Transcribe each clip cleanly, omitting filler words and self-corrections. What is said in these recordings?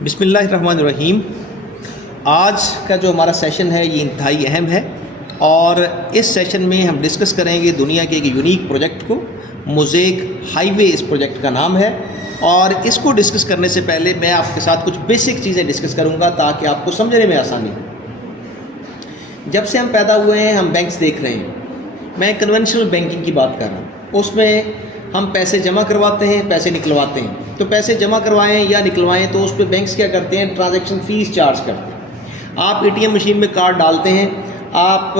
बिस्मिल्लाहिर्रहमानिर्रहीम। आज का जो हमारा सेशन है ये इंतहाई अहम है और इस सेशन में हम डिस्कस करेंगे दुनिया के एक यूनिक प्रोजेक्ट को। मोज़ेक हाईवे इस प्रोजेक्ट का नाम है और इसको डिस्कस करने से पहले मैं आपके साथ कुछ बेसिक चीज़ें डिस्कस करूंगा ताकि आपको समझने में आसानी हो। जब से हम पैदा हुए हैं हम बैंक्स देख रहे हैं। मैं कन्वेंशनल बैंकिंग की बात कर रहा हूँ। उसमें हम पैसे जमा करवाते हैं, पैसे निकलवाते हैं। तो पैसे जमा करवाएं या निकलवाएं तो उस पर बैंक्स क्या करते हैं, ट्रांजैक्शन फ़ीस चार्ज करते हैं। आप एटीएम मशीन में कार्ड डालते हैं, आप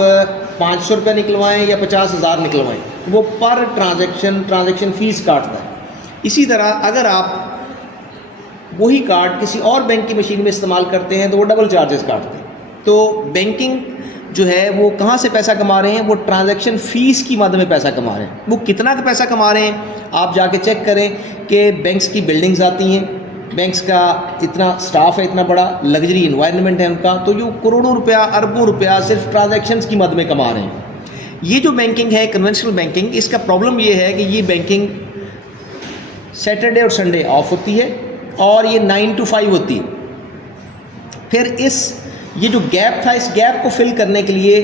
500 रुपये निकलवाएं या 50,000 निकलवाएं, वो पर ट्रांजैक्शन फ़ीस काटता है। इसी तरह अगर आप वही कार्ड किसी और बैंक की मशीन में इस्तेमाल करते हैं तो वो डबल चार्जेस काटते हैं। तो बैंकिंग जो है वो कहाँ से पैसा कमा रहे हैं, वो ट्रांजैक्शन फ़ीस की मद में पैसा कमा रहे हैं। वो कितना का पैसा कमा रहे हैं आप जाके चेक करें कि बैंक्स की बिल्डिंग्स आती हैं, बैंक्स का इतना स्टाफ है, इतना बड़ा लग्जरी इन्वायरमेंट है उनका, तो ये करोड़ों रुपया अरबों रुपया सिर्फ ट्रांजैक्शंस की मद में कमा रहे हैं। ये जो बैंकिंग है कन्वेंशनल बैंकिंग, इसका प्रॉब्लम ये है कि ये बैंकिंग सैटरडे और संडे ऑफ होती है और ये 9 to 5 होती है। फिर ये जो गैप था, इस गैप को फिल करने के लिए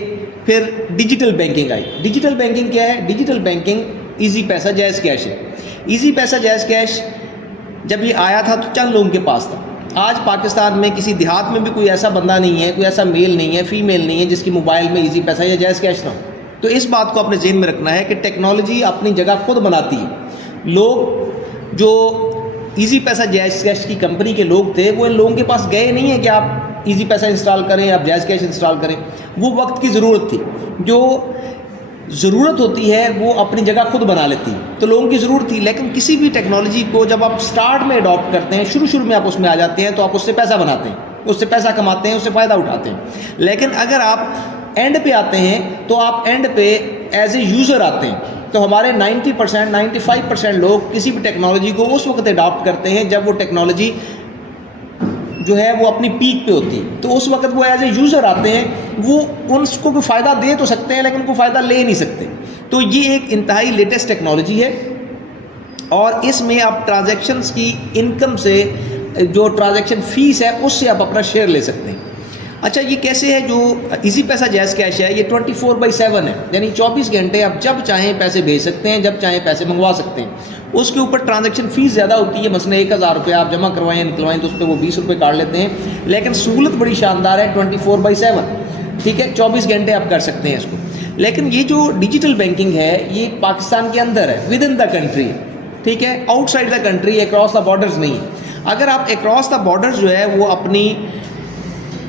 फिर डिजिटल बैंकिंग आई। डिजिटल बैंकिंग क्या है? डिजिटल बैंकिंग इजी पैसा जायज़ कैश है। इजी पैसा जायज़ कैश जब ये आया था तो चंद लोगों के पास था। आज पाकिस्तान में किसी देहात में भी कोई ऐसा बंदा नहीं है, कोई ऐसा मेल नहीं है, फीमेल नहीं है जिसकी मोबाइल में इजी पैसा या जायज़ कैश ना हो। तो इस बात को अपने ज़हन में रखना है कि टेक्नोलॉजी अपनी जगह खुद बनाती है। लोग जो इजी पैसा जायज़ कैश की कंपनी के लोग थे वो इन लोगों के पास गए नहीं है कि आप इजी पैसा इंस्टॉल करें, आप जायज़ कैश इंस्टॉल करें। वो वक्त की ज़रूरत थी। जो ज़रूरत होती है वो अपनी जगह खुद बना लेती है। तो लोगों की ज़रूरत थी, लेकिन किसी भी टेक्नोलॉजी को जब आप स्टार्ट में अडॉप्ट करते हैं, शुरू में आप उसमें आ जाते हैं तो आप उससे पैसा बनाते हैं, उससे पैसा कमाते हैं, उससे फ़ायदा उठाते हैं। लेकिन अगर आप एंड पे आते हैं तो आप एंड पे एज ए यूज़र आते हैं। तो हमारे 90% 95% लोग किसी भी टेक्नोलॉजी को उस वक्त अडॉप्ट करते हैं जब वो टेक्नोलॉजी जो है वो अपनी पीक पे होती है। तो उस वक्त वो एज ए यूज़र आते हैं, वो उनको कोई फ़ायदा दे तो सकते हैं लेकिन उनको फ़ायदा ले नहीं सकते। तो ये एक इंतहाई लेटेस्ट टेक्नोलॉजी है और इसमें आप ट्रांजैक्शंस की इनकम से जो ट्रांजैक्शन फ़ीस है उससे आप अपना शेयर ले सकते हैं। अच्छा, ये कैसे है? जो इजी पैसा जायज़ कैश है ये 24/7 है, यानी 24 घंटे आप जब चाहें पैसे भेज सकते हैं, जब चाहें पैसे मंगवा सकते हैं। उसके ऊपर ट्रांजैक्शन फ़ीस ज़्यादा होती है। मसलन 1000 रुपये आप जमा करवाएं या निकलवाएं तो उस पर वो 20 रुपये काट लेते हैं। लेकिन सहूलत बड़ी शानदार है, 24/7, ठीक है, 24 घंटे आप कर सकते हैं इसको। लेकिन ये जो डिजिटल बैंकिंग है ये पाकिस्तान के अंदर है, विद इन द कंट्री, ठीक है, outside the country, across the borders नहीं है। अगर आप अक्रॉस द बॉर्डर्स जो है वो अपनी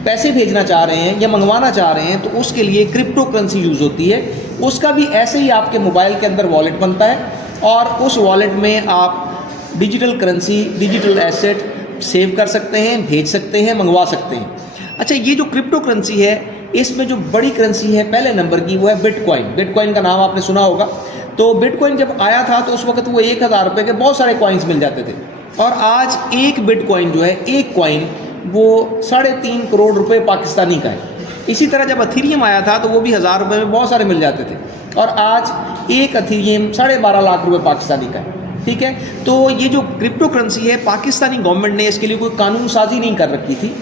पैसे भेजना चाह रहे हैं या मंगवाना चाह रहे हैं तो उसके लिए क्रिप्टो करेंसी यूज़ होती है। उसका भी ऐसे ही आपके मोबाइल के अंदर वॉलेट बनता है और उस वॉलेट में आप digital currency, digital asset save कर सकते हैं, भेज सकते हैं, मंगवा सकते हैं। अच्छा, ये जो क्रिप्टो करेंसी है इसमें जो बड़ी करेंसी है पहले नंबर की वो है बिटकॉइन। बिटकॉइन का नाम आपने सुना होगा। तो बिटकॉइन जब आया था तो उस वक्त वो 1000 रुपये के बहुत सारे कॉइन्स मिल जाते थे और आज एक बिटकॉइन जो है, एक कॉइन, वो 3.5 करोड़ रुपए पाकिस्तानी का है। इसी तरह जब अथीरियम आया था तो वो भी 1000 रुपये में बहुत सारे मिल जाते थे और आज एक अथीरियम 12.5 लाख रुपए पाकिस्तानी का है, ठीक है। तो ये जो क्रिप्टो करेंसी है पाकिस्तानी गवर्नमेंट ने इसके लिए कोई कानून साजी नहीं कर रखी थी,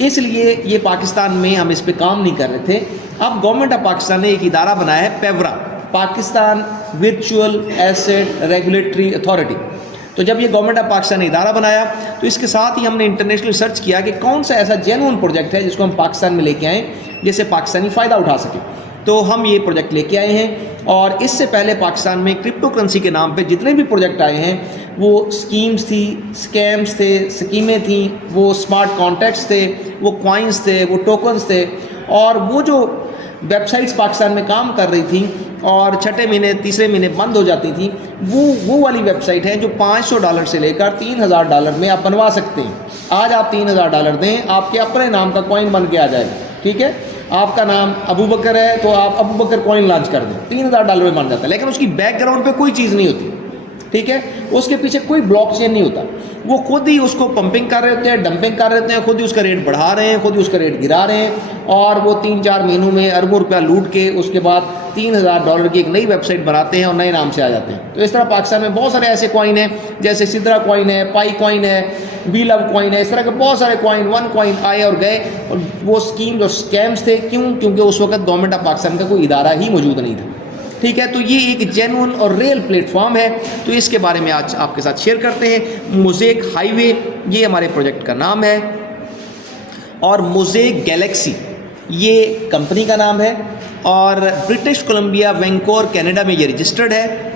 इसलिए ये पाकिस्तान में हम इस पर काम नहीं कर रहे थे। अब गवर्नमेंट ऑफ पाकिस्तान ने एक इदारा बनाया है, PVARA, Pakistan virtual asset regulatory authority. तो जब ये गवर्नमेंट ऑफ पाकिस्तान ने इदारा बनाया तो इसके साथ ही हमने इंटरनेशनल सर्च किया कि कौन सा ऐसा जेन्युइन प्रोजेक्ट है जिसको हम पाकिस्तान में लेके आएँ जिससे पाकिस्तानी फ़ायदा उठा सके। तो हम ये प्रोजेक्ट लेके आए हैं और इससे पहले पाकिस्तान में क्रिप्टो करेंसी के नाम पे जितने भी प्रोजेक्ट आए हैं वो स्कीम्स थी, स्कैम्स थे, स्कीमें थी, वो स्मार्ट कॉन्ट्रैक्ट्स थे, वो कॉइन्स थे, वो टोकन्स थे। और वो जो वेबसाइट्स पाकिस्तान में काम कर रही थी और छठे महीने तीसरे महीने बंद हो जाती थी, वो वाली वेबसाइट है जो $500 से लेकर $3000 में आप बनवा सकते हैं। आज आप $3000 दें, आपके अपने नाम का कॉइन बन के आ जाएगा, ठीक है। आपका नाम अबू बकर है तो आप अबू बकर कॉइन लॉन्च कर दें, $3000 में बन जाता है। लेकिन उसकी बैकग्राउंड पे कोई चीज़ नहीं होती, ठीक है। उसके पीछे कोई ब्लॉकचेन नहीं होता, वो खुद ही उसको पंपिंग कर रहे होते हैं, डंपिंग कर रहे हैं, खुद ही उसका रेट बढ़ा रहे हैं, खुद ही उसका रेट गिरा रहे हैं, और वो 3-4 महीनों में अरबों रुपया लूट के उसके बाद $3000 की एक नई वेबसाइट बनाते हैं और नए नाम से आ जाते हैं। तो इस तरह पाकिस्तान में बहुत सारे ऐसे कॉइन हैं, जैसे सिद्रा कॉइन है, पाई कॉइन है, बी लव कॉइन है, इस तरह के बहुत सारे कॉइन, वन कॉइन आए और गए, और वो स्कीम्स और स्कैम्स थे। क्यों? क्योंकि उस वक्त गवर्नमेंट ऑफ पाकिस्तान का कोई इदारा ही मौजूद नहीं था, ठीक है। तो ये एक जेन्युइन और रियल प्लेटफॉर्म है, तो इसके बारे में आज आपके साथ शेयर करते हैं। मोज़ेक हाईवे, ये हमारे प्रोजेक्ट का नाम है, और मोज़ेक गैलेक्सी ये कंपनी का नाम है, और ब्रिटिश कोलंबिया वैंकूवर कनाडा में ये रजिस्टर्ड है।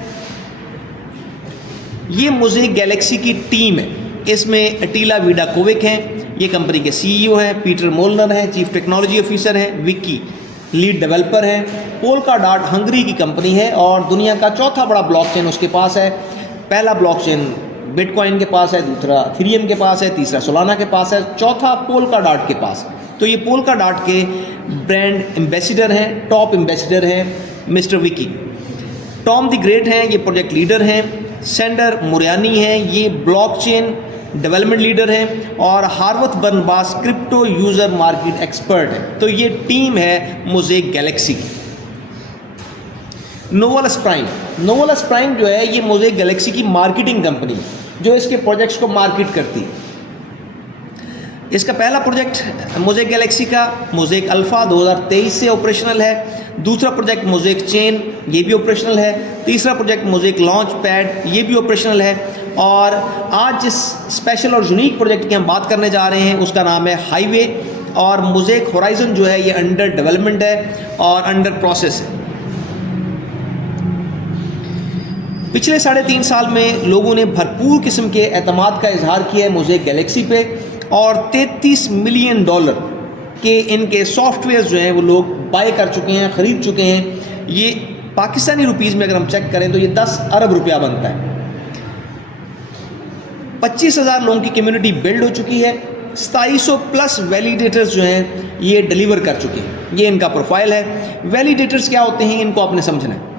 ये मोज़ेक गैलेक्सी की टीम है, इसमें अटीला विडाकोविक हैं, ये कंपनी के CEO हैं, पीटर मोलनर हैं, चीफ टेक्नोलॉजी ऑफिसर हैं, विक्की लीड डेवलपर हैं। पोल्काडॉट हंगरी की कंपनी है, और दुनिया का चौथा बड़ा ब्लॉकचेन उसके पास है। पहला ब्लॉकचेन बिटकॉइन के पास है, दूसरा इथेरियम के पास है, तीसरा सोलाना के पास है, चौथा पोल्काडॉट के पास। तो ये पोल्काडॉट के ब्रांड एम्बेसडर हैं, टॉप एम्बेसडर हैं mister Vicky. Tom the great हैं, ये प्रोजेक्ट लीडर हैं। सेंडर मुरियानी हैं, ये ब्लॉकचेन डेवलपमेंट लीडर हैं, और हार्वथ बर्नबास क्रिप्टो यूज़र मार्केट एक्सपर्ट है। तो ये टीम है मोज़ेक गैलेक्सी की। नोवलस प्राइम जो है ये मोज़ेक गैलेक्सी की मार्केटिंग कंपनी जो इसके प्रोजेक्ट्स को मार्केट करती है। इसका पहला प्रोजेक्ट मोज़ेक गैलेक्सी का मोज़ेक अल्फ़ा 2023 से ऑपरेशनल है। दूसरा प्रोजेक्ट मोज़ेक चेन, ये भी ऑपरेशनल है। तीसरा प्रोजेक्ट मोज़ेक लॉन्च पैड, ये भी ऑपरेशनल है। और आज जिस स्पेशल और यूनिक प्रोजेक्ट की हम बात करने जा रहे हैं उसका नाम है हाईवे, और मोज़ेक होराइजन जो है ये अंडर डेवलपमेंट है और अंडर प्रोसेस है। पिछले 3.5 साल में लोगों ने भरपूर किस्म के एतमाद का इजहार किया है मोज़ेक गैलेक्सी पे, और $33 मिलियन के इनके सॉफ्टवेयर जो हैं वो लोग बाय कर चुके हैं, ख़रीद चुके हैं। ये पाकिस्तानी रुपीज़ में अगर हम चेक करें तो ये 10 अरब रुपया बनता है। 25,000 लोगों की कम्युनिटी बिल्ड हो चुकी है। 2700 प्लस वैलिडेटर्स जो हैं ये डिलीवर कर चुके हैं। ये इनका प्रोफाइल है। वैलिडेटर्स क्या होते हैं इनको आपने समझना है।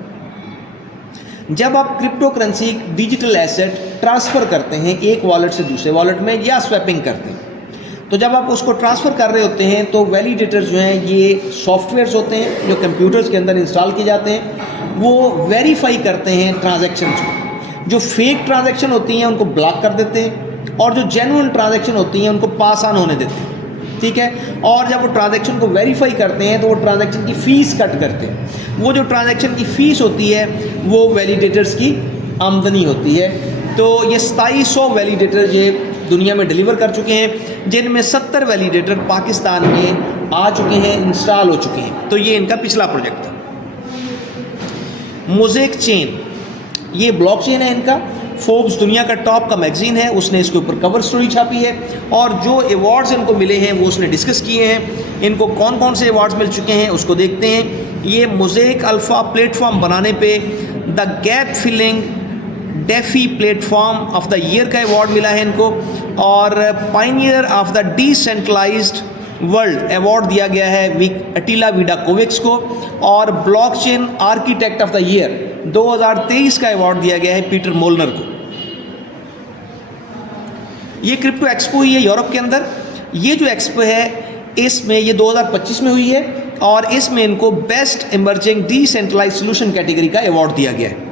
जब आप crypto currency digital asset transfer करते हैं एक वॉलेट से दूसरे वॉलेट में, या स्वैपिंग करते हैं, तो जब आप उसको ट्रांसफ़र कर रहे होते हैं तो वैलिडेटर्स जो हैं ये सॉफ्टवेयर्स होते हैं जो कंप्यूटर्स के अंदर इंस्टॉल किए जाते हैं। वो वेरीफाई करते हैं ट्रांजैक्शंस को। जो फेक ट्रांजैक्शन होती हैं उनको ब्लॉक कर देते हैं, और जो जेन्युइन ट्रांजैक्शन होती हैं उनको पास ऑन होने देते हैं, ठीक है। और जब वो ट्रांजैक्शन को वेरीफाई करते हैं तो वो ट्रांजैक्शन की फ़ीस कट करते हैं। वो जो ट्रांजैक्शन की फ़ीस होती है वो वैलिडेटर्स की आमदनी होती है। तो ये 2700 वैलिडेटर ये दुनिया में डिलीवर कर चुके हैं, जिनमें 70 वैलिडेटर पाकिस्तान में आ चुके हैं, इंस्टॉल हो चुके हैं। तो ये इनका पिछला प्रोजेक्ट था। मोज़ेक चेन, ये ब्लॉकचेन है इनका। फोर्ब्स दुनिया का टॉप का मैगजीन है, उसने इसके ऊपर कवर स्टोरी छापी है, और जो अवार्ड्स इनको मिले हैं वो उसने डिस्कस किए हैं। इनको कौन कौन से अवार्ड्स मिल चुके हैं उसको देखते हैं। ये मोज़ेक अल्फ़ा प्लेटफॉर्म बनाने पे the gap filling DeFi platform of the year का अवार्ड मिला है इनको, और pioneer of the decentralised world award दिया गया है अटीला विडाकोविक्स को, और blockchain architect of the year 2023 का अवार्ड दिया गया है पीटर मोलनर को। ये क्रिप्टो एक्सपो हुई है यूरोप के अंदर। ये जो एक्सपो है इसमें ये 2025 में हुई है, और इसमें इनको best emerging decentralised solution category का अवार्ड दिया गया है।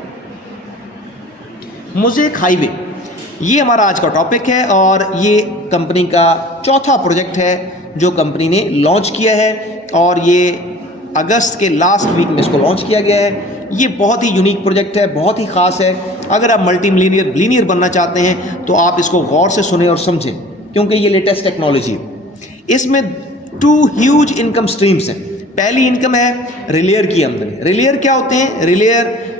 मोज़ेक हाईवे, ये हमारा आज का टॉपिक है, और ये कंपनी का चौथा प्रोजेक्ट है जो कंपनी ने लॉन्च किया है, और ये अगस्त के लास्ट वीक में इसको लॉन्च किया गया है। ये बहुत ही यूनिक प्रोजेक्ट है, बहुत ही ख़ास है। अगर आप मल्टी बिलियनियर बनना चाहते हैं तो आप इसको गौर से सुने और समझें, क्योंकि ये लेटेस्ट टेक्नोलॉजी है। इसमें 2 ह्यूज इनकम स्ट्रीम्स हैं। पहली इनकम है रिलेयर की आमदनी। रिलेयर क्या होते हैं? रिलेयर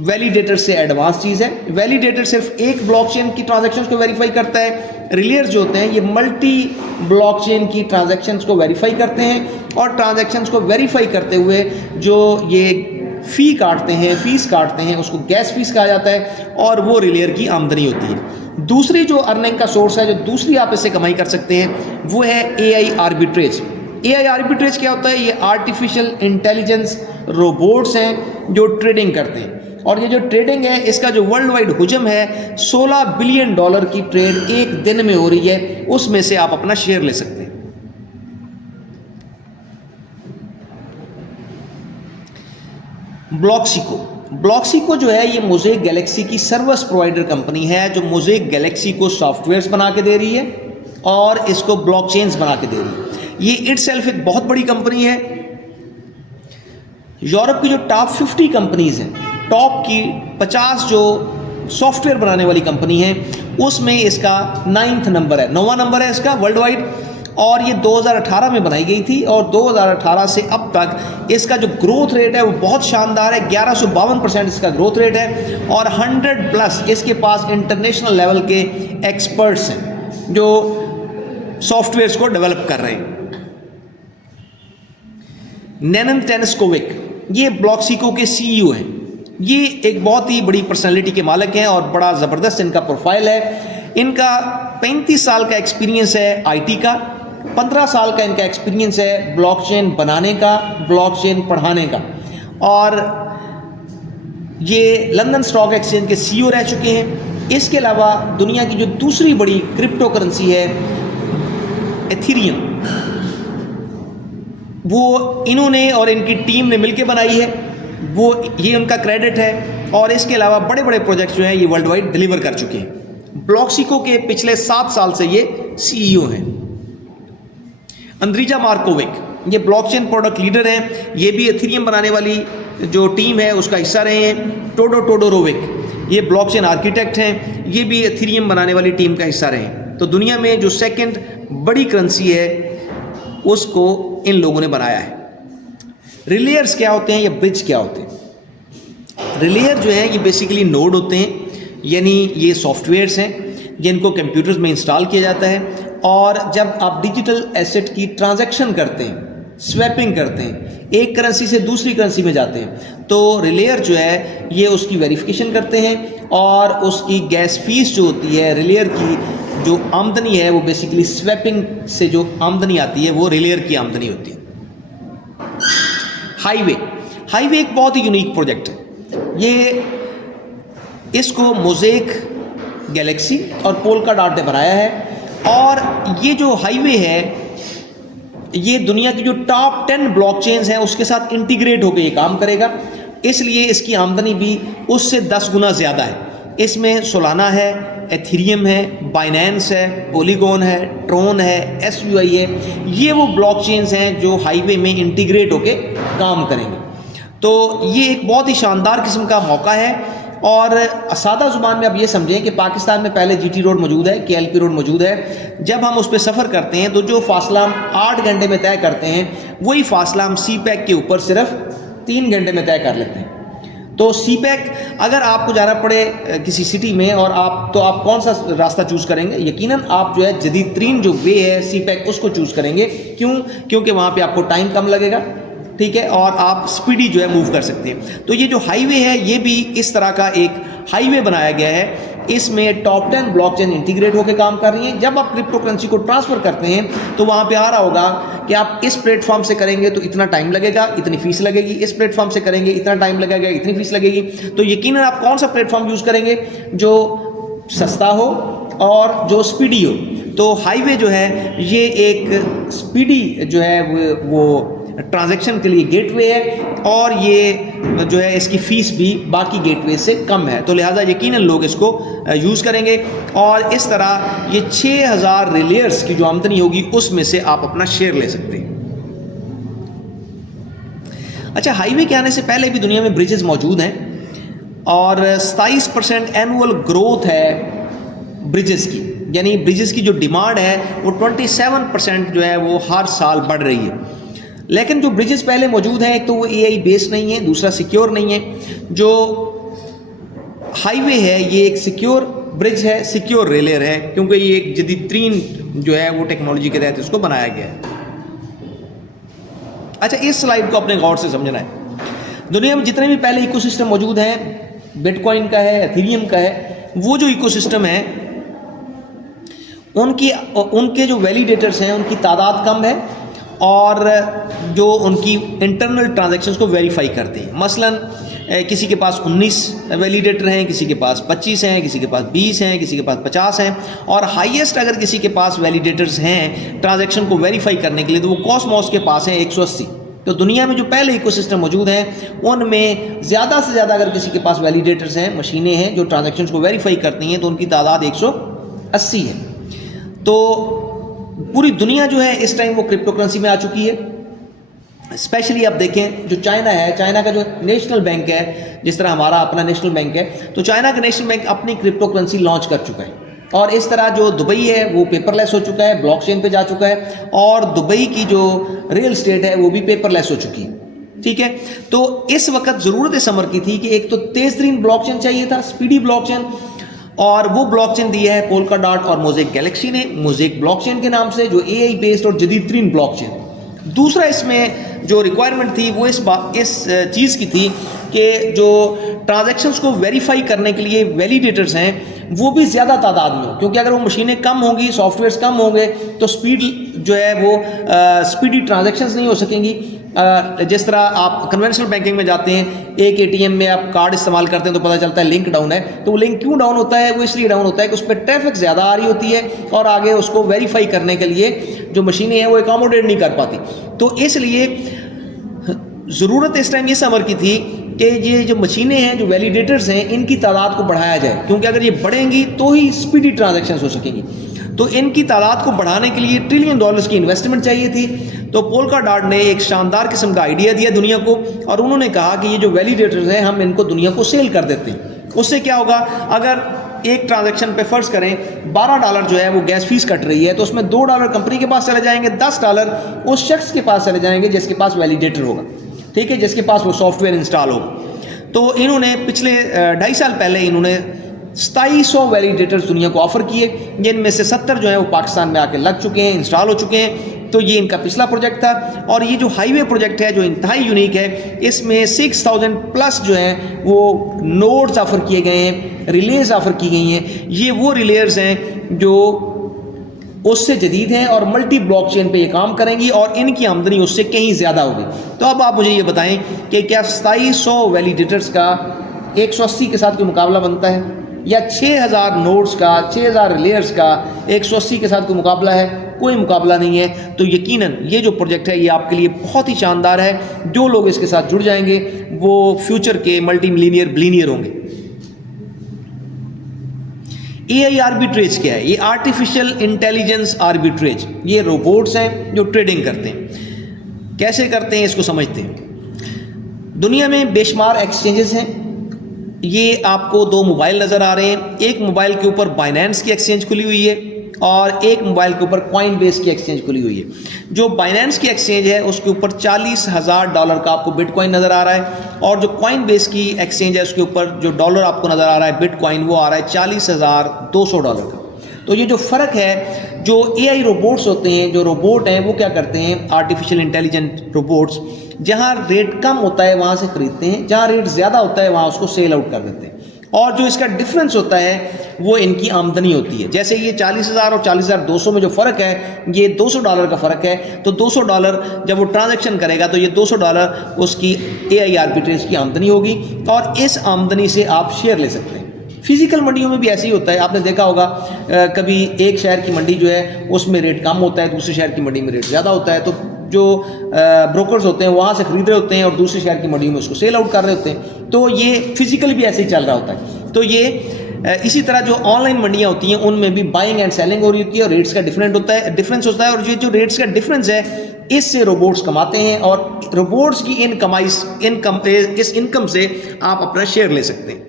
वैलिडेटर से एडवांस चीज़ है। वैलिडेटर सिर्फ एक ब्लॉकचेन की ट्रांजैक्शंस को वेरीफाई करता है। रिलेयर जो होते हैं ये मल्टी ब्लॉकचेन की ट्रांजैक्शंस को वेरीफाई करते हैं, और ट्रांजैक्शंस को वेरीफाई करते हुए जो ये फ़ी काटते हैं, फीस काटते हैं, उसको गैस फीस कहा जाता है, और वो रिलेयर की आमदनी होती है। दूसरी जो अर्निंग का सोर्स है, जो दूसरी आप इससे कमाई कर सकते हैं, वो है AI आर्बिट्रेज। AI आर्बिट्रेज क्या होता है? ये आर्टिफिशियल इंटेलिजेंस रोबोट्स हैं जो ट्रेडिंग करते हैं। और ये जो ट्रेडिंग है इसका जो वर्ल्ड वाइड हुजम है $16 बिलियन की ट्रेड एक दिन में हो रही है, उसमें से आप अपना शेयर ले सकते हैं। ब्लॉक्सिको जो है ये मोज़ेक गैलेक्सी की सर्विस प्रोवाइडर कंपनी है, जो मोज़ेक गैलेक्सी को सॉफ्टवेयर्स बना के दे रही है और इसको ब्लॉकचेन्स बना के दे रही है। ये इटसेल्फ एक बहुत बड़ी कंपनी है। यूरोप की जो टॉप 50 कंपनीज हैं, टॉप की 50 जो सॉफ्टवेयर बनाने वाली कंपनी है, उसमें इसका 9वां नंबर है इसका वर्ल्ड वाइड। और ये 2018 में बनाई गई थी और 2018 से अब तक इसका जो ग्रोथ रेट है वो बहुत शानदार है। 1152% इसका ग्रोथ रेट है और 100+ इसके पास इंटरनेशनल लेवल के एक्सपर्ट्स हैं जो सॉफ्टवेयर्स को डेवलप कर रहे हैं। नेनन टेनिस्कोविक ये ब्लॉक्सिको के CEO हैं। ये एक बहुत ही बड़ी पर्सनालिटी के मालिक हैं और बड़ा ज़बरदस्त इनका प्रोफाइल है। इनका 35 साल का एक्सपीरियंस है IT का, 15 साल का इनका एक्सपीरियंस है ब्लॉकचेन बनाने का, ब्लॉकचेन पढ़ाने का, और ये लंदन स्टॉक एक्सचेंज के CEO रह चुके हैं। इसके अलावा दुनिया की जो दूसरी बड़ी क्रिप्टो करेंसी है एथेरियम, वो इन्होंने और इनकी टीम ने मिलकर बनाई है, वो ये उनका क्रेडिट है। और इसके अलावा बड़े बड़े प्रोजेक्ट्स जो हैं ये वर्ल्ड वाइड डिलीवर कर चुके हैं। ब्लॉक्सिको के पिछले 7 साल से ये CEO हैं। अंद्रीजा मार्कोविक ये ब्लॉकचेन प्रोडक्ट लीडर हैं, ये भी एथेरियम बनाने वाली जो टीम है उसका हिस्सा रहे हैं। टोडोरोविक ये ब्लॉकचेन आर्किटेक्ट हैं, ये भी एथेरियम बनाने वाली टीम का हिस्सा रहे हैं। तो दुनिया में जो सेकंड बड़ी करेंसी है उसको इन लोगों ने बनाया है। रिलेयर्स क्या होते हैं या ब्रिज क्या होते हैं? रिलेयर जो है ये बेसिकली नोड होते हैं, यानी ये सॉफ्टवेयर्स हैं जिनको कंप्यूटर्स में इंस्टॉल किया जाता है। और जब आप डिजिटल एसेट की ट्रांजैक्शन करते हैं, स्वैपिंग करते हैं, एक करेंसी से दूसरी करेंसी में जाते हैं, तो रिलेयर जो है ये उसकी वेरिफिकेशन करते हैं और उसकी गैस फीस जो होती है, रिलेयर की जो आमदनी है वो बेसिकली स्वैपिंग से जो आमदनी आती है वो रिलेयर की आमदनी होती है। हाईवे एक बहुत ही यूनिक प्रोजेक्ट है। ये इसको मोज़ेक गैलेक्सी और पोल्काडॉट ने बनाया है और ये जो हाईवे है ये दुनिया की जो टॉप 10 ब्लॉकचेन्स हैं उसके साथ इंटीग्रेट होकर ये काम करेगा, इसलिए इसकी आमदनी भी उससे 10 गुना ज़्यादा है। इसमें सोलाना है, एथेरियम है, बाइनेंस है, पॉलीगॉन है, ट्रोन है, SUI है। ये वो ब्लॉकचेन्स हैं जो हाईवे में इंटीग्रेट होके काम करेंगे। तो ये एक बहुत ही शानदार किस्म का मौका है। और सादा ज़ुबान में आप ये समझें कि पाकिस्तान में पहले GT रोड मौजूद है, KLP रोड मौजूद है। जब हम उस पर सफ़र करते हैं तो जो फासला हम 8 घंटे में तय करते हैं वही फासला हम CPEC के ऊपर सिर्फ 3 घंटे में तय कर लेते हैं। तो CPEC अगर आपको जाना पड़े किसी सिटी में और आप कौन सा रास्ता चूज़ करेंगे? यकीनन आप जो है जदीद तरीन जो वे है CPEC उसको चूज़ करेंगे। क्यों? क्योंकि वहाँ पे आपको टाइम कम लगेगा, ठीक है, और आप स्पीडी जो है मूव कर सकते हैं। तो ये जो हाईवे है ये भी इस तरह का एक हाईवे बनाया गया है। इसमें टॉप 10 ब्लॉकचेन इंटीग्रेट होकर काम कर रही हैं। जब आप क्रिप्टो करेंसी को ट्रांसफ़र करते हैं तो वहाँ पे आ रहा होगा कि आप इस प्लेटफॉर्म से करेंगे तो इतना टाइम लगेगा, इतनी फीस लगेगी, इस प्लेटफॉर्म से करेंगे इतना टाइम लगेगा, इतनी फीस लगेगी। तो यकीनन आप कौन सा प्लेटफॉर्म यूज़ करेंगे? जो सस्ता हो और जो स्पीडी हो। तो हाईवे जो है ये एक स्पीडी जो है वो ट्रांजैक्शन के लिए गेटवे है और ये जो है इसकी फ़ीस भी बाकी गेटवे से कम है, तो लिहाजा यकीनन लोग इसको यूज़ करेंगे। और इस तरह ये 6000 रिलेयर्स की जो आमदनी होगी उसमें से आप अपना शेयर ले सकते हैं। अच्छा, हाईवे के आने से पहले भी दुनिया में ब्रिजेस मौजूद हैं और 27% एनुअल ग्रोथ है ब्रिजेस की, यानी ब्रिजेस की जो डिमांड है वो 27% जो है वो हर साल बढ़ रही है। लेकिन जो ब्रिजेस पहले मौजूद हैं, एक तो वो AI बेस्ड नहीं है, दूसरा सिक्योर नहीं है। जो हाईवे है ये एक सिक्योर ब्रिज है, सिक्योर रेलर है, क्योंकि ये एक जदीद तरीन जो है वो टेक्नोलॉजी के तहत इसको बनाया गया है। अच्छा, इस स्लाइड को अपने गौर से समझना है। दुनिया में जितने भी पहले इकोसिस्टम मौजूद हैं, बिटकॉइन का है, एथेरियम का है, वो जो इकोसिस्टम है उनके जो वैलिडेटर्स हैं उनकी तादाद कम है और जो उनकी इंटरनल ट्रांजैक्शंस को वेरीफाई करते हैं। मसलन किसी के पास 19 वैलिडेटर हैं, किसी के पास 25 हैं, किसी के पास 20 हैं, किसी के पास 50 हैं, और हाईएस्ट अगर किसी के पास वैलिडेटर्स हैं ट्रांजैक्शन को वेरीफाई करने के लिए तो वो कॉस्मोस के पास है 180। तो दुनिया में जो पहले इकोसिस्टम मौजूद हैं उनमें ज़्यादा से ज़्यादा अगर किसी के पास वैलिडेटर्स हैं, मशीनें हैं जो ट्रांजैक्शन को वेरीफाई करती हैं, तो उनकी तादाद 180 है। तो पूरी दुनिया जो है इस टाइम वो क्रिप्टो करेंसी में आ चुकी है। स्पेशली आप देखें जो चाइना है, चाइना का जो नेशनल बैंक है, जिस तरह हमारा अपना नेशनल बैंक है, तो चाइना का नेशनल बैंक अपनी क्रिप्टो करेंसी लॉन्च कर चुका है। और इस तरह जो दुबई है वो पेपरलेस हो चुका है, ब्लॉकचेन पे जा चुका है, और दुबई की जो रियल एस्टेट है वो भी पेपरलेस हो चुकी है। ठीक है, तो इस वक्त ज़रूरत इस अमर की थी कि एक तो तेज़ तरीन ब्लॉकचेन चाहिए था, स्पीडी ब्लॉकचेन, और वो ब्लॉकचेन दी है पोल्काडॉट और मोज़ेक गैलेक्सी ने, मोज़ेक ब्लॉकचेन के नाम से, जो AI बेस्ड और जदीद तरीन ब्लॉकचेन। दूसरा इसमें जो रिक्वायरमेंट थी वो इस चीज़ की थी कि जो ट्रांजैक्शंस को वेरीफाई करने के लिए वैलिडेटर्स हैं वो भी ज़्यादा तादाद में हो, क्योंकि अगर वो मशीनें कम होंगी, सॉफ्टवेयर्स कम होंगे, तो स्पीड जो है वो स्पीडी ट्रांजैक्शंस नहीं हो सकेंगी। जिस तरह आप कन्वेंशनल बैंकिंग में जाते हैं, एक ATM में आप कार्ड इस्तेमाल करते हैं तो पता चलता है लिंक डाउन है, तो वो लिंक क्यों डाउन होता है? वो इसलिए डाउन होता है कि उस पर ट्रैफिक ज़्यादा आ रही होती है और आगे उसको वेरीफाई करने के लिए जो मशीनें हैं वो एकोमोडेट नहीं कर पाती। तो इसलिए ज़रूरत इस टाइम ये समर की थी कि ये जो मशीनें हैं, जो वैलिडेटर्स हैं, इनकी तादाद को बढ़ाया जाए, क्योंकि अगर ये बढ़ेंगी तो ही स्पीडी ट्रांजैक्शंस हो सकेंगी। तो इनकी तादाद को बढ़ाने के लिए $1 ट्रिलियन की इन्वेस्टमेंट चाहिए थी। तो पोल्काडॉट ने एक शानदार किस्म का आइडिया दिया दुनिया को, और उन्होंने कहा कि ये जो वैलिडेटर्स हैं हम इनको दुनिया को सेल कर देते हैं। उससे क्या होगा, अगर एक ट्रांजैक्शन पे फ़र्ज़ करें $12 जो है वो गैस फीस कट रही है, तो उसमें $2 कंपनी के पास चले जाएंगे, $10 उस शख्स के पास चले जाएंगे जिसके पास वैलिडेटर होगा, ठीक है, जिसके पास वो सॉफ्टवेयर इंस्टॉल होगा। तो इन्होंने पिछले 2.5 साल पहले इन्होंने 2700 वैलिडेटर्स दुनिया को ऑफर किए, जिनमें से 70 जो है वो पाकिस्तान में आके लग चुके हैं, इंस्टॉल हो चुके हैं। तो ये इनका पिछला प्रोजेक्ट था। और ये जो हाईवे प्रोजेक्ट है जो इंतहाई यूनिक है, इसमें 6000 प्लस जो है वो नोड्स ऑफर किए गए हैं, रिलेज ऑफर की गई हैं। ये वो रिलेयर्स हैं जो उससे जदीद हैं और मल्टी ब्लॉकचेन पे ये काम करेंगी, और इनकी आमदनी उससे कहीं ज़्यादा होगी। तो अब आप मुझे ये बताएं कि क्या 2700 वैलिडेटर्स का 180 के साथ कोई मुकाबला बनता है, या 6000 नोड्स का, 6000 रिलेयर्स का 180 के साथ कोई मुकाबला है? कोई मुकाबला नहीं है। तो यकीनन ये जो प्रोजेक्ट है ये आपके लिए बहुत ही शानदार है। जो लोग इसके साथ जुड़ जाएंगे वो फ्यूचर के मल्टी मिलीनियर बिलीनियर होंगे। AI आर्बिट्रेज क्या है? ये आर्टिफिशियल इंटेलिजेंस आर्बिट्रेज। ये रोबोट्स हैं जो ट्रेडिंग करते हैं। कैसे करते हैं इसको समझते हैं। दुनिया में बेशुमार एक्सचेंजेस हैं। ये आपको 2 मोबाइल नज़र आ रहे हैं। एक मोबाइल के ऊपर बाइनेंस की एक्सचेंज खुली हुई है और एक मोबाइल के ऊपर कॉइनबेस की एक्सचेंज खुली हुई है। जो बाइनेंस की एक्सचेंज है उसके ऊपर $40,000 का आपको बिटकॉइन नज़र आ रहा है, और जो कॉइनबेस की एक्सचेंज है उसके ऊपर जो डॉलर आपको नज़र आ रहा है बिटकॉइन, वो आ रहा है $40,200 का। तो ये जो फ़र्क है, जो AI रोबोट्स होते हैं, जो रोबोट हैं वो क्या करते हैं, आर्टिफिशियल इंटेलिजेंट रोबोट्स, जहाँ रेट कम होता है वहाँ से ख़रीदते हैं, जहाँ रेट ज़्यादा होता है वहाँ उसको सेल आउट कर देते हैं। और जो इसका डिफरेंस होता है वो इनकी आमदनी होती है। जैसे ये 40,000 और 40,200 में जो फ़र्क है, ये $200 का फ़र्क है। तो $200 जब वो ट्रांजैक्शन करेगा तो ये $200 उसकी AI आर्बिट्रेज की आमदनी होगी, और इस आमदनी से आप शेयर ले सकते हैं। फिजिकल मंडियों में भी ऐसे ही होता है। आपने देखा होगा कभी एक शहर की मंडी जो है उसमें रेट कम होता है, दूसरे शहर की मंडी में रेट ज़्यादा होता है। तो जो ब्रोकर्स होते हैं वहाँ से खरीद रहे होते हैं और दूसरे शहर की मंडी में उसको सेल आउट कर रहे होते हैं। तो ये फिजिकल भी ऐसे ही चल रहा होता है। तो ये इसी तरह जो ऑनलाइन मंडियाँ होती हैं उनमें भी बाइंग एंड सेलिंग हो रही होती है, और रेट्स का डिफरेंस होता है। और ये जो रेट्स का डिफरेंस है इससे रोबोट्स कमाते हैं, और रोबोट्स की इस इनकम से आप अपना शेयर ले सकते हैं।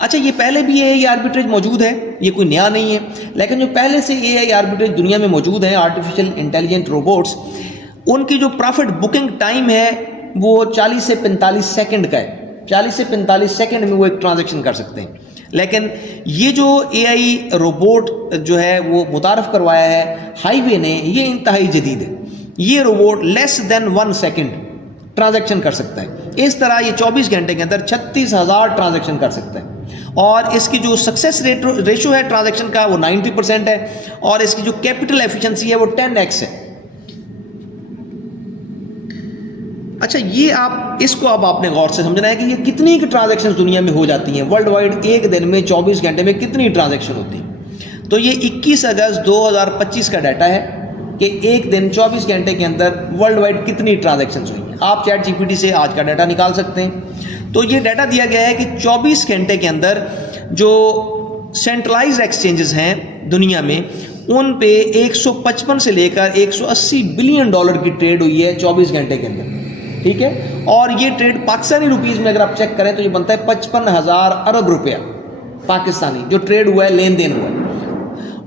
अच्छा, ये पहले भी AI आर्बिट्रेज मौजूद है, ये कोई नया नहीं है। लेकिन जो पहले से AI आर्बिट्रेज दुनिया में मौजूद है, आर्टिफिशियल इंटेलिजेंट रोबोट्स, उनकी जो प्रॉफिट बुकिंग टाइम है वो 40 से 45 सेकंड का है। 40 से 45 सेकंड में वो एक ट्रांजैक्शन कर सकते हैं। लेकिन ये जो AI रोबोट जो है वो मुतारफ़ करवाया है हाईवे ने, ये इंतहाई जदीद है। ये robot less than 1 second transaction कर सकता है। इस तरह ये 24 घंटे के अंदर 36,000 ट्रांजैक्शन कर सकता है, और इसकी जो सक्सेस रेशो है ट्रांजैक्शन का वो 90% है, और इसकी जो कैपिटल एफिशिएंसी है वो 10x है। अच्छा, ये आप इसको अब आपने गौर से समझना है कि ये कितनी की ट्रांजैक्शन दुनिया में हो जाती हैं वर्ल्ड वाइड, एक दिन में 24 घंटे में कितनी ट्रांजैक्शन होती है। तो ये 21 अगस्त 2025 का डाटा है कि एक दिन 24 घंटे के अंदर वर्ल्ड वाइड कितनी ट्रांजैक्शन हुई हैं। आप चैट जीपीटी से आज का डाटा निकाल सकते हैं। तो ये डाटा दिया गया है कि 24 घंटे के अंदर जो सेंट्रलाइज्ड एक्सचेंजेस हैं दुनिया में, उन पे 155 से लेकर 180 बिलियन डॉलर की ट्रेड हुई है 24 घंटे के अंदर, ठीक है। और ये ट्रेड पाकिस्तानी रुपीज़ में अगर आप चेक करें तो ये बनता है 55,000 अरब रुपया पाकिस्तानी जो ट्रेड हुआ है, लेन देन हुआ है।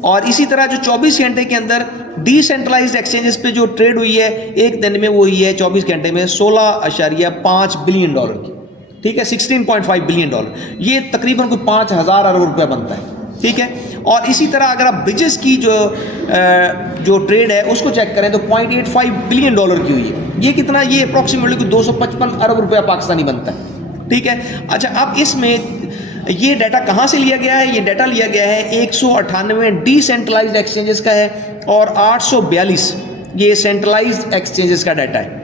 और इसी तरह जो 24 घंटे के अंदर डिसेंट्रलाइज्ड एक्सचेंजेस पे जो ट्रेड हुई है एक दिन में, वो हुई है 24 घंटे में 16.5 बिलियन डॉलर की, ठीक है, 16.5 बिलियन डॉलर। ये तकरीबन कोई 5,000 अरब रुपया बनता है, ठीक है। और इसी तरह अगर आप ब्रिजेस की जो ट्रेड है उसको चेक करें तो 0.85 बिलियन डॉलर की हुई है। ये कितना, ये अप्रॉक्सीमेटली कोई 255 अरब रुपया पाकिस्तानी बनता है, ठीक है। अच्छा, अब इसमें ये डाटा कहाँ से लिया गया है? ये डाटा लिया गया है 198 डिसेंट्रलाइज्ड एक्सचेंजेस का है और 842 ये सेंट्रलाइज्ड एक्सचेंजेस का डाटा है।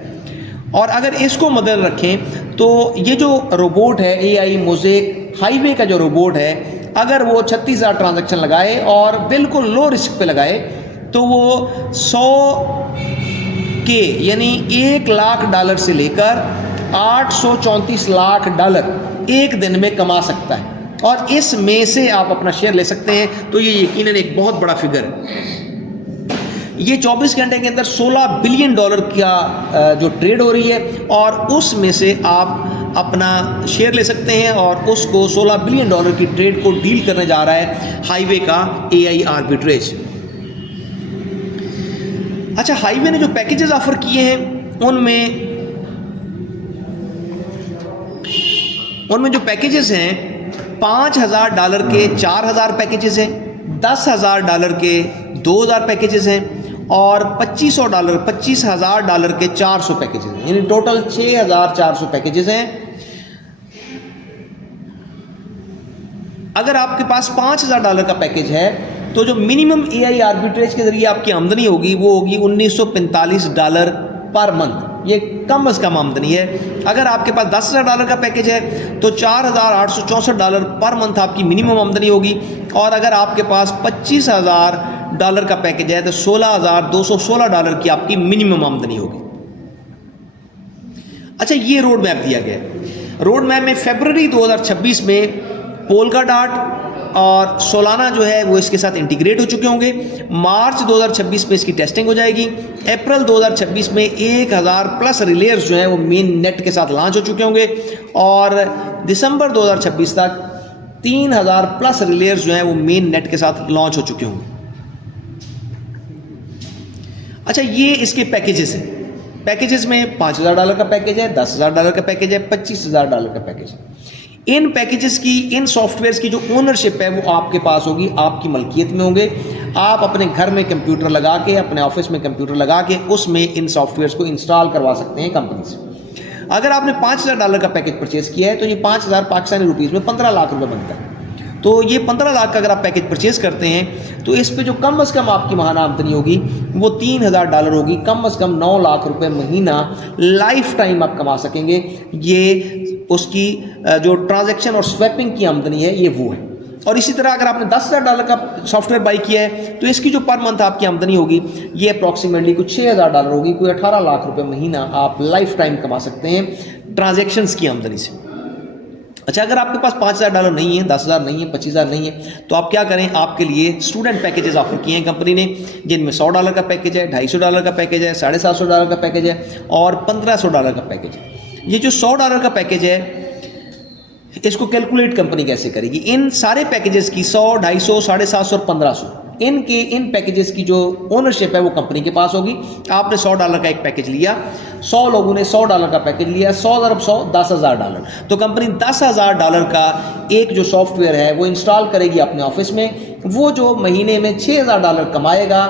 और अगर इसको मद्देनजर रखें तो ये जो रोबोट है AI मोज़ेक हाईवे का जो रोबोट है, अगर वो 36,000 ट्रांजैक्शन लगाए और बिल्कुल लो रिस्क पे लगाए तो वो 100 के यानी $1,00,000 से लेकर 834 लाख डॉलर एक दिन में कमा सकता है। और इसमें से आप अपना शेयर ले सकते हैं। तो ये यकीनन एक बहुत बड़ा फिगर है। ये 24 घंटे के अंदर 16 बिलियन डॉलर का जो ट्रेड हो रही है और उसमें से आप अपना शेयर ले सकते हैं और उसको 16 बिलियन डॉलर की ट्रेड को डील करने जा रहा है हाईवे का AI आर्बिट्रेज। अच्छा, हाईवे ने जो पैकेजेस ऑफर किए हैं उनमें जो पैकेजेस हैं $5,000 के 4,000 पैकेजेस हैं, $10,000 के 2,000 पैकेजेस हैं और $25,000 के 400 पैकेजेस हैं, यानी टोटल 6,400 पैकेजेस हैं। अगर आपके पास $5,000 का पैकेज है तो जो मिनिमम AI आर्बिट्रेज के जरिए आपकी आमदनी होगी वो होगी $1945 पर मंथ। ये कम से कम आमदनी है। अगर आपके पास $10,000 का पैकेज है तो $4,864 पर मंथ आपकी मिनिमम आमदनी होगी। और अगर आपके पास $25,000 का पैकेज है तो $16,216 की आपकी मिनिमम आमदनी होगी। अच्छा, ये रोड मैप दिया गया है। रोड मैप में फरवरी 2026 में पोल्काडॉट और सोलाना जो है वो इसके साथ इंटीग्रेट हो चुके होंगे। मार्च 2026 में इसकी टेस्टिंग हो जाएगी। अप्रैल 2026 में 1,000 प्लस रिलेयर्स जो हैं वो मेन नेट के साथ लॉन्च हो चुके होंगे और दिसंबर 2026 तक 3,000 प्लस रिलेयर्स जो हैं वो मेन नेट के साथ लॉन्च हो चुके होंगे। अच्छा, ये इसके पैकेजेस हैं। पैकेजेस में $5,000 का पैकेज है, $10,000 का पैकेज है, $25,000 का पैकेज है। इन पैकेजेस की, इन सॉफ्टवेयर्स की जो ओनरशिप है वो आपके पास होगी, आपकी मलकियत में होंगे। आप अपने घर में कंप्यूटर लगा के, अपने ऑफिस में कंप्यूटर लगा के उसमें इन सॉफ्टवेयर्स को इंस्टॉल करवा सकते हैं कंपनी से। अगर आपने $5,000 का पैकेज परचेज किया है तो ये 5,000 पाकिस्तानी रुपीज़ में 15 लाख रुपये बनता है। तो ये 15 लाख का अगर आप पैकेज परचेज करते हैं तो इस पे जो कम से कम आपकी माहाना आमदनी होगी वो $3,000 होगी। कम से कम 9 लाख रुपए महीना लाइफ टाइम आप कमा सकेंगे। ये उसकी जो ट्रांजैक्शन और स्वैपिंग की आमदनी है ये वो है। और इसी तरह अगर आपने $10,000 का सॉफ्टवेयर बाई किया है तो इसकी जो पर मंथ आपकी आमदनी होगी ये अप्रॉक्सीमेटली कुछ $6,000 होगी। कोई 18 लाख रुपए महीना आप लाइफ टाइम कमा सकते हैं ट्रांजैक्शंस की आमदनी से। अच्छा, अगर आपके पास $5,000 नहीं है, 10,000 नहीं है, 25,000 नहीं है तो आप क्या करें, आपके लिए स्टूडेंट पैकेजेस ऑफर किए हैं कंपनी ने, जिनमें $100 का पैकेज है, $250 का पैकेज है, $750 का पैकेज है और $1,500 का पैकेज है। ये जो $100 का पैकेज है इसको कैलकुलेट कंपनी कैसे करेगी? इन सारे पैकेजेस की 100, 250, 750 और 1,500 इन पैकेजेस की जो ओनरशिप है वो कंपनी के पास होगी। आपने $100 का एक पैकेज लिया, 100 लोगों ने $100 का पैकेज लिया, 100 × 100 $10,000। तो कंपनी $10,000 का एक जो सॉफ्टवेयर है वो इंस्टॉल करेगी अपने ऑफिस में। वो जो महीने में $6,000 कमाएगा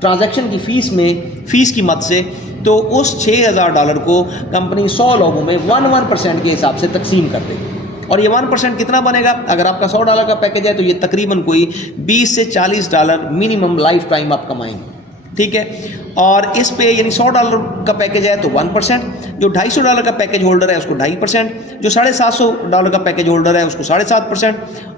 ट्रांजैक्शन की फीस की मद से, तो उस $6,000 को कंपनी 100 लोगों में 1% के हिसाब से तकसीम कर देगी। और ये 1% कितना बनेगा? अगर आपका $100 का पैकेज है तो ये तकरीबन कोई $20 से $40 मिनिमम लाइफ टाइम आप कमाएंगे। ठीक है। और इस पे यानी $100 का पैकेज है तो 1%, जो $250 का पैकेज होल्डर है उसको 2.5%, जो $750 का पैकेज होल्डर है उसको 7.5%,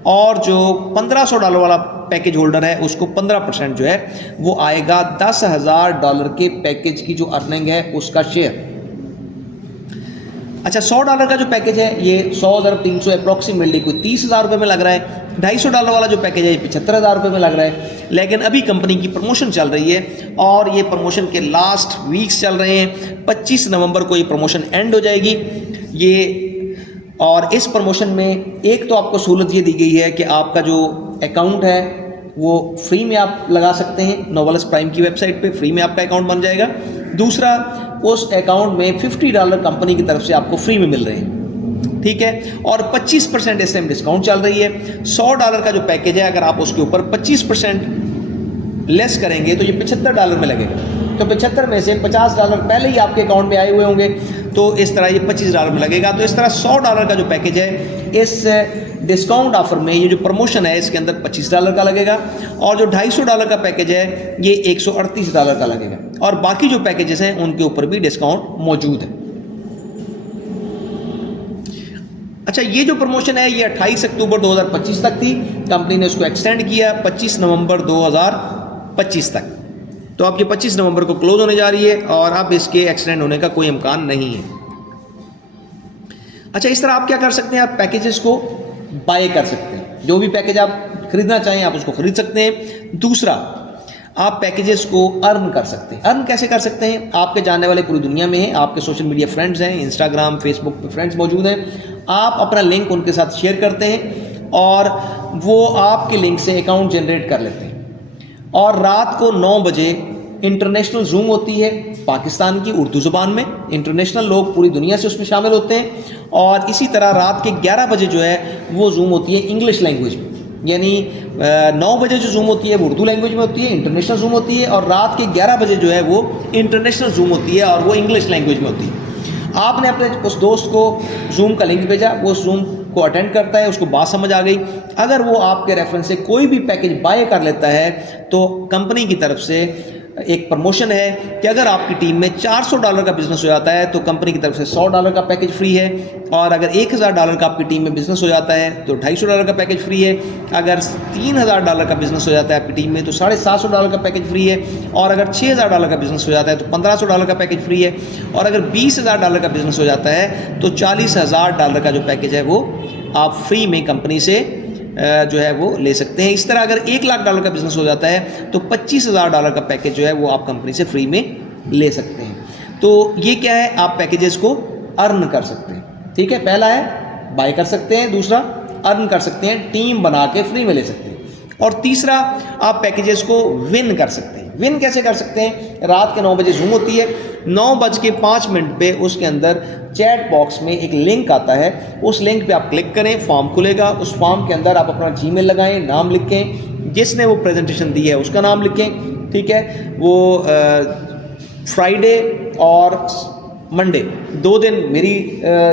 और जो $1500 वाला पैकेज होल्डर है उसको 15% जो है वो आएगा $10,000 के पैकेज की जो अर्निंग है उसका शेयर। अच्छा, $100 का जो पैकेज है ये 100,300 अप्रॉक्सीमेटली कोई $30,000 में लग रहा है। $250 वाला जो पैकेज है ये $75,000 में लग रहा है। लेकिन अभी कंपनी की प्रमोशन चल रही है और ये प्रमोशन के लास्ट वीक्स चल रहे हैं। 25 नवंबर को ये प्रमोशन एंड हो जाएगी ये। और इस प्रमोशन में एक तो आपको सहूलत ये दी गई है कि आपका जो अकाउंट है वो फ्री में आप लगा सकते हैं। नोवेल्स प्राइम की वेबसाइट पे फ्री में आपका अकाउंट बन जाएगा। दूसरा, उस अकाउंट में $50 कंपनी की तरफ से आपको फ्री में मिल रहे हैं, ठीक है। और 25% इस टाइम डिस्काउंट चल रही है। $100 का जो पैकेज है अगर आप उसके ऊपर 25% लेस करेंगे तो ये $75 में लगेगा। तो 75 में से $50 पहले ही आपके अकाउंट में आए हुए होंगे, तो इस तरह ये $25 में लगेगा। तो इस तरह $100 का जो पैकेज है इस डिस्काउंट ऑफर में, ये जो प्रमोशन है इसके अंदर $25 का लगेगा, और जो $250 का पैकेज है ये $138 का लगेगा। और बाकी जो पैकेजेस हैं उनके ऊपर भी डिस्काउंट मौजूद है। अच्छा, ये जो प्रमोशन है ये 28 अक्टूबर 2025 तक थी। कंपनी ने उसको एक्सटेंड किया 25 नवंबर 2025 तक। तो अब ये 25 नवंबर को क्लोज होने जा रही है और अब इसके एक्सटेंड होने का कोई इम्कान नहीं है। अच्छा, इस तरह आप क्या कर सकते हैं, आप पैकेजेस को बाय कर सकते हैं। जो भी पैकेज आप खरीदना चाहें आप उसको खरीद सकते हैं। दूसरा, आप पैकेजेस को अर्न कर सकते हैं। अर्न कैसे कर सकते हैं? आपके जानने वाले पूरी दुनिया में हैं, आपके सोशल मीडिया फ्रेंड्स हैं, इंस्टाग्राम फेसबुक पे फ्रेंड्स मौजूद हैं। आप अपना लिंक उनके साथ शेयर करते हैं और वो आपके लिंक से अकाउंट जनरेट कर लेते हैं। और रात को 9 बजे इंटरनेशनल जूम होती है पाकिस्तान की उर्दू ज़ुबान में। इंटरनेशनल लोग पूरी दुनिया से उसमें शामिल होते हैं। और इसी तरह रात के 11 बजे जो है वो जूम होती है इंग्लिश लैंग्वेज में। यानी 9 बजे जो जूम होती है वो उर्दू लैंग्वेज में होती है, इंटरनेशनल जूम होती है, और रात के 11 बजे जो है वो इंटरनेशनल जूम होती है और वो इंग्लिश लैंग्वेज में होती है। आपने अपने उस दोस्त को जूम का लिंक भेजा, वो उस जूम को अटेंड करता है, उसको बात समझ आ गई। अगर वो आपके रेफरेंस से कोई भी पैकेज बाय कर लेता है तो कंपनी की तरफ से एक प्रमोशन है कि अगर आपकी टीम में $400 का बिजनेस हो जाता है तो कंपनी की तरफ से $100 का पैकेज फ्री है। और अगर $1000 का आपकी टीम में बिजनेस हो जाता है तो $250 का पैकेज फ्री है। अगर $3000 का बिजनेस हो जाता है आपकी टीम में तो $750 का पैकेज फ्री है। और अगर $6000 का बिजनेस हो जाता है तो $1500 का पैकेज फ्री है। और अगर $20000 का बिजनेस हो जाता है तो $40000 का जो पैकेज है वो आप फ्री में कंपनी से जो है वो ले सकते हैं। इस तरह अगर $1,00,000 का बिजनेस हो जाता है तो $25,000 का पैकेज जो है वो आप कंपनी से फ्री में ले सकते हैं। तो ये क्या है, आप पैकेजेस को अर्न कर सकते हैं। ठीक है, पहला है बाय कर सकते हैं, दूसरा अर्न कर सकते हैं, टीम बना के फ्री में ले सकते हैं, और तीसरा आप पैकेजेस को विन कर सकते हैं। विन कैसे कर सकते हैं? रात के 9 बजे जूम होती है, 9:05 पे उसके अंदर चैट बॉक्स में एक लिंक आता है। उस लिंक पे आप क्लिक करें, फॉर्म खुलेगा। उस फॉर्म के अंदर आप अपना जीमेल लगाएं, नाम लिखें, जिसने वो प्रेजेंटेशन दी है उसका नाम लिखें। ठीक है, वो फ्राइडे और मंडे 2 दिन मेरी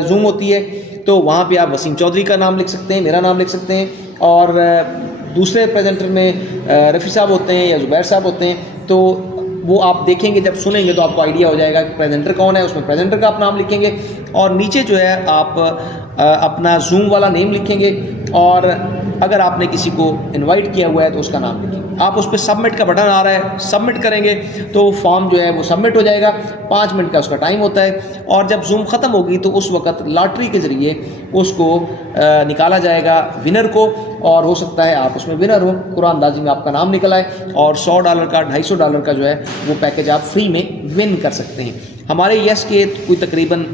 जूम होती है, तो वहाँ पे आप वसीम चौधरी का नाम लिख सकते हैं, मेरा नाम लिख सकते हैं, और दूसरे प्रेजेंटर में रफ़ी साहब होते हैं या ज़ुबैर साहब होते हैं। तो वो आप देखेंगे, जब सुनेंगे तो आपको आइडिया हो जाएगा कि प्रेजेंटर कौन है। उसमें प्रेजेंटर का आप नाम लिखेंगे और नीचे जो है आप अपना जूम वाला नेम लिखेंगे, और अगर आपने किसी को इनवाइट किया हुआ है तो उसका नाम लिखेंगे। आप उस पर सबमिट का बटन आ रहा है, सबमिट करेंगे तो फॉर्म जो है वो सबमिट हो जाएगा। 5 मिनट का उसका टाइम होता है, और जब जूम ख़त्म होगी तो उस वक़्त लॉटरी के ज़रिए उसको निकाला जाएगा विनर को, और हो सकता है आप उसमें विनर हो, कुरान अंदाजी में आपका नाम निकल आए, और $100 का $250 का जो है वो पैकेज आप फ्री में विन कर सकते हैं। हमारे यस के कोई तकरीबन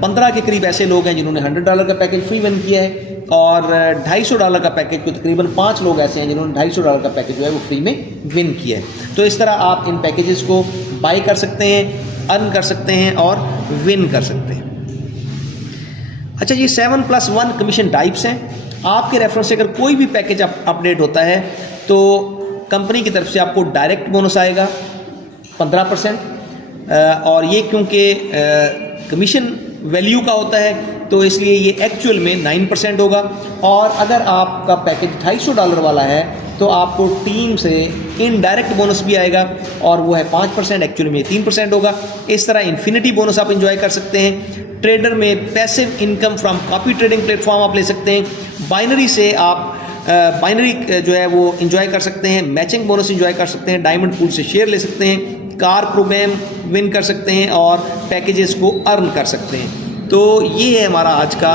15 के करीब ऐसे लोग हैं जिन्होंने $100 का पैकेज फ्री विन किया है, और $250 का पैकेज को तकरीबन 5 लोग ऐसे हैं जिन्होंने $250 का पैकेज जो है वो फ्री में विन किया है। तो इस तरह आप इन पैकेजेस को बाय कर सकते हैं, अर्न कर सकते हैं और विन कर सकते हैं। अच्छा, ये 7+1 कमीशन टाइप्स हैं। आपके रेफरेंस से अगर कोई भी पैकेज अपडेट होता है तो कंपनी की तरफ से आपको डायरेक्ट बोनस आएगा 15%, और ये क्योंकि कमीशन वैल्यू का होता है तो इसलिए ये एक्चुअल में 9% होगा। और अगर आपका पैकेज $250 वाला है तो आपको टीम से इनडायरेक्ट बोनस भी आएगा और वो है 5%, एक्चुअली में 3% होगा। इस तरह इन्फिनिटी बोनस आप एंजॉय कर सकते हैं। ट्रेडर में passive income from copy trading platform आप ले सकते हैं। बाइनरी से आप बाइनरी जो है वो एंजॉय कर सकते हैं। मैचिंग बोनस एंजॉय कर सकते हैं। डायमंड पूल से शेयर ले सकते हैं। कार प्रोग्राम विन कर सकते हैं और पैकेजेस को अर्न कर सकते हैं। तो ये है हमारा आज का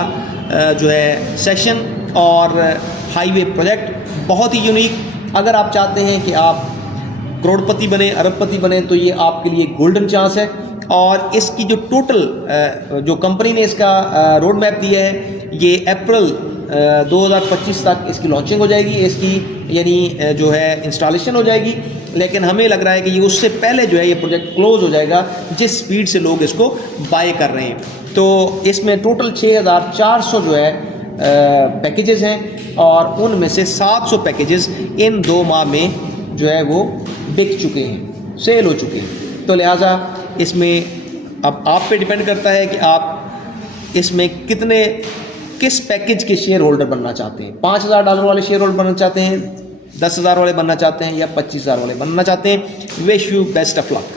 जो है सेशन और हाईवे प्रोजेक्ट, बहुत ही यूनिक। अगर आप चाहते हैं कि आप करोड़पति बने, अरबपति बने, तो ये आपके लिए गोल्डन चांस है। और इसकी जो टोटल जो कंपनी ने इसका रोड मैप दिया है, ये अप्रैल 2025 तक इसकी लॉन्चिंग हो जाएगी, इसकी यानी जो है इंस्टॉलेशन हो जाएगी। लेकिन हमें लग रहा है कि ये उससे पहले जो है ये प्रोजेक्ट क्लोज हो जाएगा, जिस स्पीड से लोग इसको बाय कर रहे हैं। तो इसमें टोटल 6400 जो है पैकेजेस हैं और उनमें से 700 पैकेजेस इन 2 माह में जो है वो बिक चुके हैं, सेल हो चुके हैं। तो लिहाजा इसमें अब आप पे डिपेंड करता है कि आप इसमें किस पैकेज के शेयर होल्डर बनना चाहते हैं। $5000 वाले शेयर होल्डर बनना चाहते हैं, 10,000 वाले बनना चाहते हैं, या 25,000 वाले बनना चाहते हैं। Wish you best of luck.